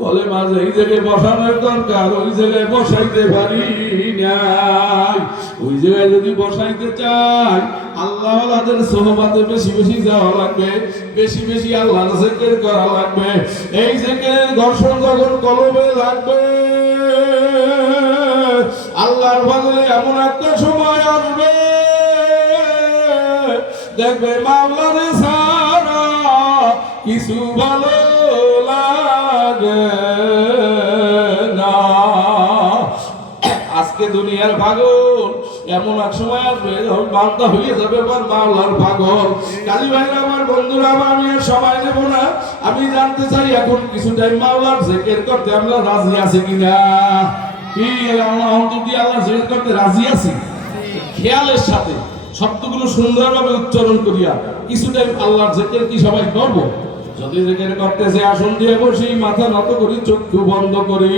কলেমা যেই জায়গায় বসানোর দরকার ওই জায়গায় বসাইতে পারি নাই। ওই জায়গায় যদি বসাইতে চাই আল্লাহ ওয়ালাদের সোহবাতে বেশি বেশি যাওয়া লাগবে, বেশি বেশি আল্লাহর জিকির করা লাগবে। এই জিকিরের ঘর্ষণ যখন কলবে লাগবে আল্লাহর বদলে এমন একটা সময় আসবে দেখবে মাওলারে সারা কিছু ভালো লাগে না। আজকে দুনিয়ার পাগল এমন এক সময় আসবে যখন বান্দা হয়ে যাবে মাওলার পাগল। কাজী ভাইরা আমার বন্ধুরা আমার, আমি আর সময় নেব না, আমি জানতে চাই এখন কিছু টাইম মাওলার জিকির করতে আমরা রাজি আছি কিনা। কি আল্লাহ জিকির করতে রাজি আছি? খেয়ালের সাথে শব্দগুলো সুন্দরভাবে উচ্চারণ করিয়া কিছু টাইম আল্লাহর জিকির কি সবাই করব? যদি জিকির করতেছে আসন দিয়ে বসি, মাথা নত করি, চক্ষু বন্ধ করি,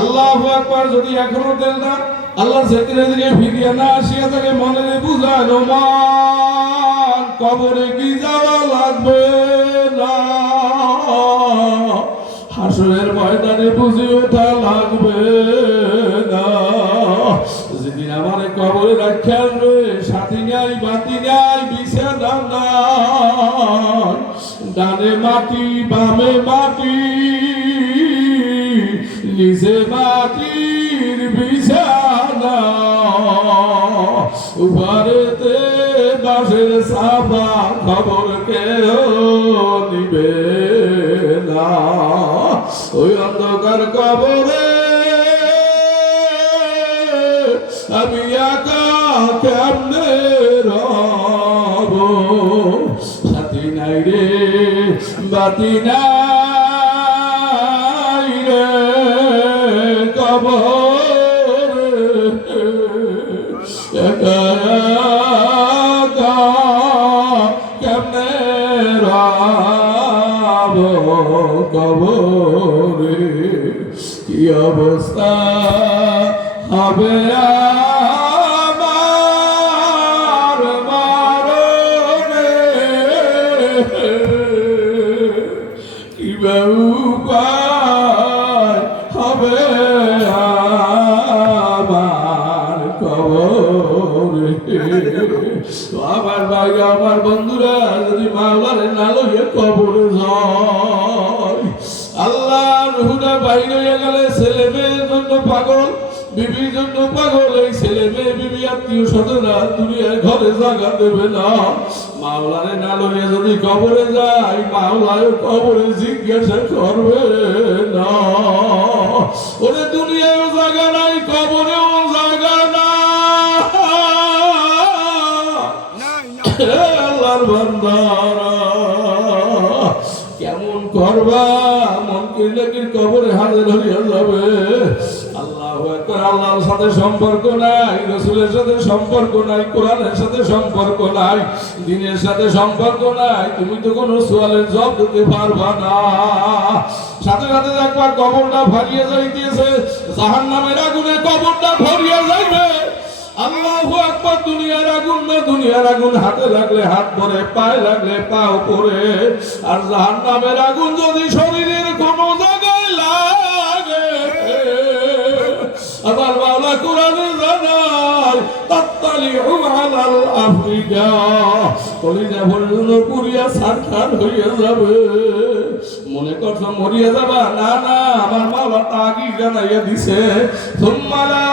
আল্লাহু আকবার। যদি এখনো দিল না আল্লাহর জিকিরের দিকে ফিরিয়ে না আসিয়া থাকে, মনে বুঝানো মান কবরে কি যাওয়া লাগবে না, হাসরের ময়দানে বুঝে ওঠা লাগবে না। যেদিন আমার কবরে রাখা আসবে সাথী নাই বাতি নাই বিছানা নাই, ডানে মাটি বামে মাটি নিচে মাটির বিছানা, উপরেতে বাঁশের চাপা, খবর কেউ নিবে না। ওই অন্ধকার কবরে আমি একা কেমনে রব, সাথী নাই রে বাতি নাই রে কবরে, একা একা কেমনে রব কবরে। কি অবস্থা হবে আমার মরণে, কি উপায় হবে আমার কবরে। আমার ভাই আমার বন্ধুরা, যদি মাওলারে না লইয়া কবরে যায়, আল্লাহর হুদা বাইরে হয়ে গেলে ছেলে মেয়ের জন্য পাগল, বিবির জন্য পাগল, এই ছেলে মেয়ে বিবি আত্মীয় স্বজনরা দুনিয়ার ঘরে জায়গা দেবে না। মাওলারে না লইয়া যদি কবরে যায় মাওলায় কবরে জিজ্ঞাসা করবে না, ওরে দুনিয়ায় জায়গা নাই কবরেও জায়গা নাই। আল্লাহর বান্দারা কেমন করবা, মন কিরকির কবরে হাজির হইয়া যাবে। আল্লাহু আকবার। আল্লাহর সাথে সম্পর্ক নাই, রাসূলের সাথে সম্পর্ক নাই, কোরআনের সাথে সম্পর্ক নাই, দ্বীনের সাথে সম্পর্ক নাই, তুমি তো কোনো সওয়ালের জবাব দিতে পারবা না। সাথে সাথে একবার কবরটা ফাটিয়ে যাইতেছে, জাহান্নামের আগুনে কবরটা ভরিয়া যাইবে। আল্লাহু আকবার। দুনিয়ার আগুন না, দুনিয়ার আগুন হাতে লাগলে হাত পরে, পায়ে লাগলে পাও পরে, আর জাহান্নামের আগুন যদি শরীরের কোনো জায়গায় লাগে, আবার মাওলা কোরআনে জানায় তাত্তালিউ আলাল আফরিকা, কলিজা পর্যন্ত পুরিয়া ছারখার হইয়া যাবে। মনে করছো মরিয়া যাবা? না না, আমার মাওলা তা আগেই জানাইয়া দিছে, সুম্মা লা